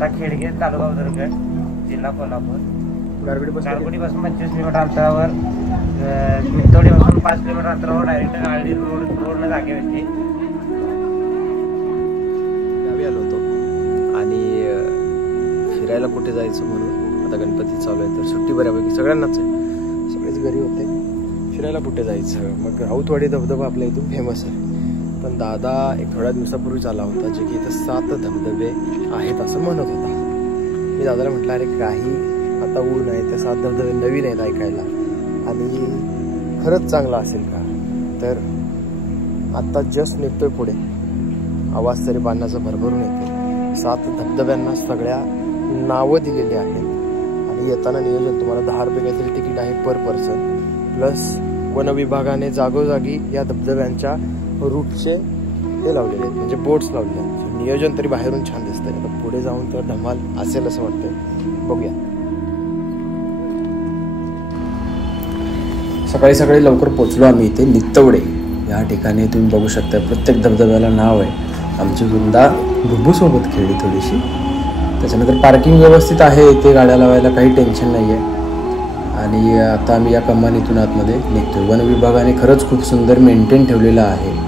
आता खेडगे तालुका उदरगड जिल्हा कोल्हापूर. गारगोटीपासून 25 किलोमीटर अंतरावर, मितवडीपासून 5 किलोमीटर अंतरावर डायरेक्ट आळडी रोडनं जागेवरती गावी आलो होतो आणि फिरायला कुठे जायचं म्हणून आता गणपती चालू आहे तर सुट्टी बऱ्यापैकी सगळ्यांनाच आहे, सगळेच घरी होते. फिरायला कुठे जायचं, मग राऊतवाडी धबधबा आपल्या इथून फेमस आहे. पण दादा एक थोड्या दिवसापूर्वीच आला होता जे की इथं 7 धबधबे आहेत असं म्हणत होता. मी दादाला म्हटलं अरे काही आता ऊन आहे, त्या 7 धबधबे नवीन आहेत ऐकायला आणि खरंच चांगला असेल का. तर आत्ता जस्ट निघतोय पुढे, आवाज तरी पाण्याचा भरभरून येते. 7 धबधब्यांना सगळ्या नावं दिलेली आहेत आणि येताना नियोजन तुम्हाला 10 रुपये काहीतरी तिकीट आहे पर पर्सन. प्लस वन विभागाने जागोजागी या धबधब्यांच्या रूटचे हे लावलेले आहेत, म्हणजे बोट्स लावलेले आहेत. नियोजन तरी बाहेरून छान दिसतंय. आता पुढे जाऊन तर धमाल असेल असं वाटतंय, बघूया. सकाळी सकाळी लवकर पोचलो आम्ही इथे नितवडे या ठिकाणी. तुम्ही बघू शकता प्रत्येक धबधब्याला नाव आहे. आमची वृंदा बुब्बूसोबत खेळली थोडीशी. त्याच्यानंतर पार्किंग व्यवस्थित आहे इथे, गाड्या लावायला काही टेन्शन नाही आहे. आणि आता आम्ही या कमानीतून आतमध्ये निघतोय. वन विभागाने खरंच खूप सुंदर मेंटेन ठेवलेलं आहे.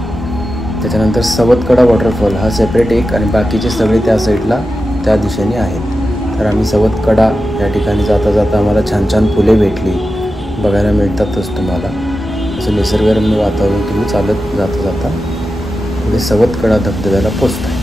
त्याच्यानंतर सवतकडा वॉटरफॉल हा सेपरेट एक आणि बाकीचे सगळे त्या साईडला त्या दिशेने आहेत. तर आम्ही सवतकडा या ठिकाणी जाता जाता आम्हाला छान छान फुले भेटली, बघायला मिळतातच तुम्हाला. असं निसर्गरम्य वातावरण तुम्ही चालत जाता जाता पुढे सवतकडा धबधब्याला पोचताय.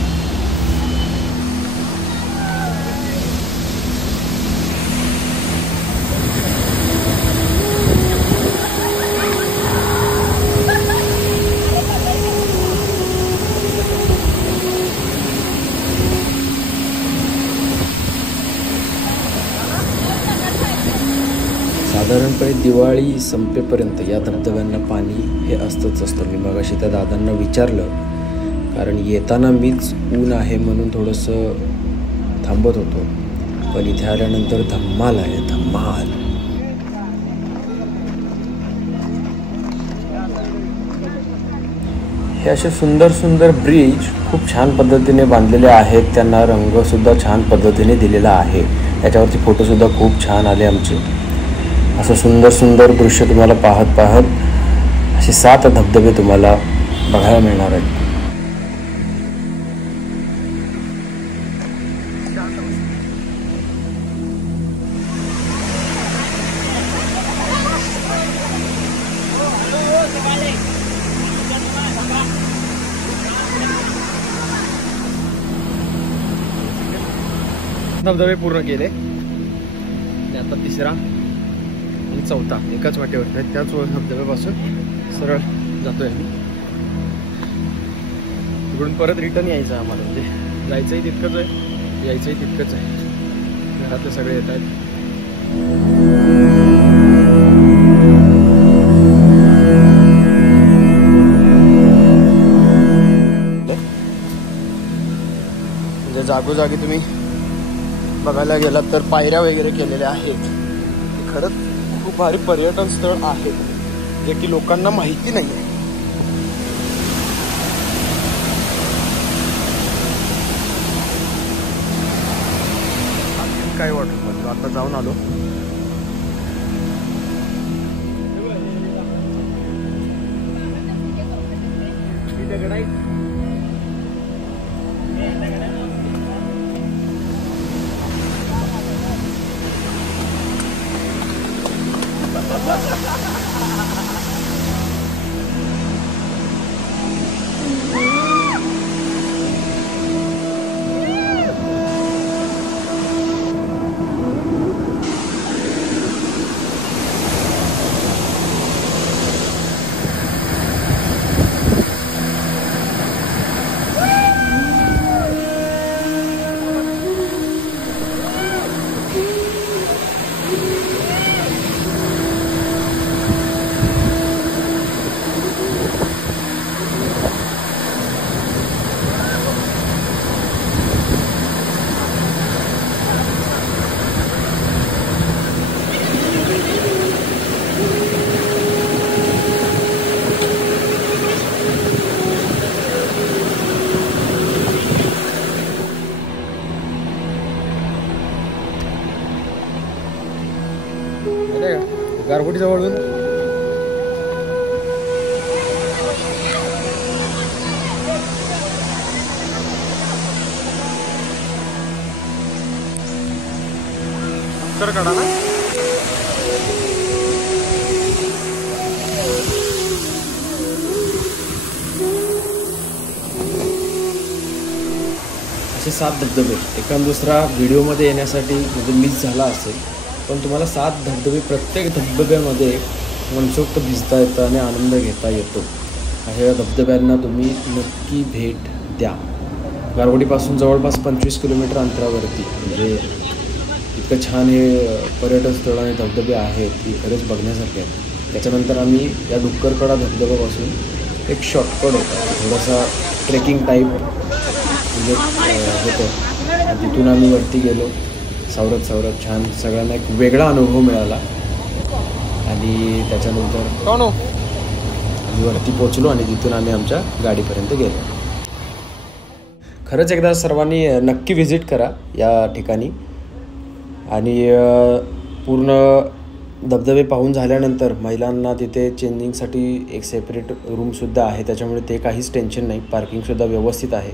साधारणपणे दिवाळी संपेपर्यंत या धबधब्यांना पाणी हे असतंच असतं. मी मगाशी त्या दादांना विचारलं, कारण येताना मीच ऊन आहे म्हणून थोडंसं थांबत होतो, पण इथे आल्यानंतर धम्माल आहे, धम्माल. हे असे सुंदर सुंदर ब्रिज खूप छान पद्धतीने बांधलेले आहेत. त्यांना रंगसुद्धा छान पद्धतीने दिलेला आहे. याच्यावरती फोटोसुद्धा खूप छान आले आमचे. असं सुंदर सुंदर दृश्य तुम्हाला पाहत पाहत असे 7 धबधबे तुम्हाला बघायला मिळणार आहेत. धबधबे पूर्ण केले आणि आता 3रा आणि 4था एकाच वाटेवर आहेत. त्याच धबधब्यापासून सरळ जातोय आम्ही. तिकडून परत रिटर्न यायचं आहे आम्हाला, म्हणजे जायचंही तितकंच आहे, यायचंही तितकंच आहे. घरातले सगळे येत आहेत. म्हणजे जागोजागी तुम्ही बघायला गेलात तर पायऱ्या वगैरे केलेल्या आहेत. खरंच खूप भारी पर्यटन स्थळ आहे जे की लोकांना माहिती नाही आहे. काय वाटत आता जाऊन आलो. माहिती आहे का गारगोटी जवळून काढा ना. असे 7 धबधबे एका दुसरा व्हिडिओमध्ये येण्यासाठी म्हणजे मिस झाला असेल, पण तुम्हाला 7 धबधबे प्रत्येक धबधब्यामध्ये मनसोक्त भिजता येतं आणि आनंद घेता येतो. अशा धबधब्यांना तुम्ही नक्की भेट द्या. गारगोटीपासून जवळपास 25 किलोमीटर अंतरावरती म्हणजे इतकं छान हे पर्यटन स्थळ आणि धबधबे आहेत की खरंच बघण्यासारखे आहेत. त्याच्यानंतर आम्ही या डुक्करकडा धबधब्यापासून एक शॉर्टकट होता, थोडासा ट्रेकिंग टाईप म्हणजे होतं. तिथून आम्ही वरती गेलो सावरत छान सगळ्यांना एक वेगळा अनुभव मिळाला. आणि त्याच्यानंतर आम्ही वरती पोचलो आणि तिथून आम्ही आमच्या गाडीपर्यंत गेलो. खरंच एकदा सर्वांनी नक्की व्हिजिट करा या ठिकाणी. आणि पूर्ण धबधबे पाहून झाल्यानंतर महिलांना तिथे चेंजिंगसाठी एक सेपरेट रूमसुद्धा आहे, त्याच्यामुळे ते काहीच टेन्शन नाही. पार्किंगसुद्धा व्यवस्थित आहे.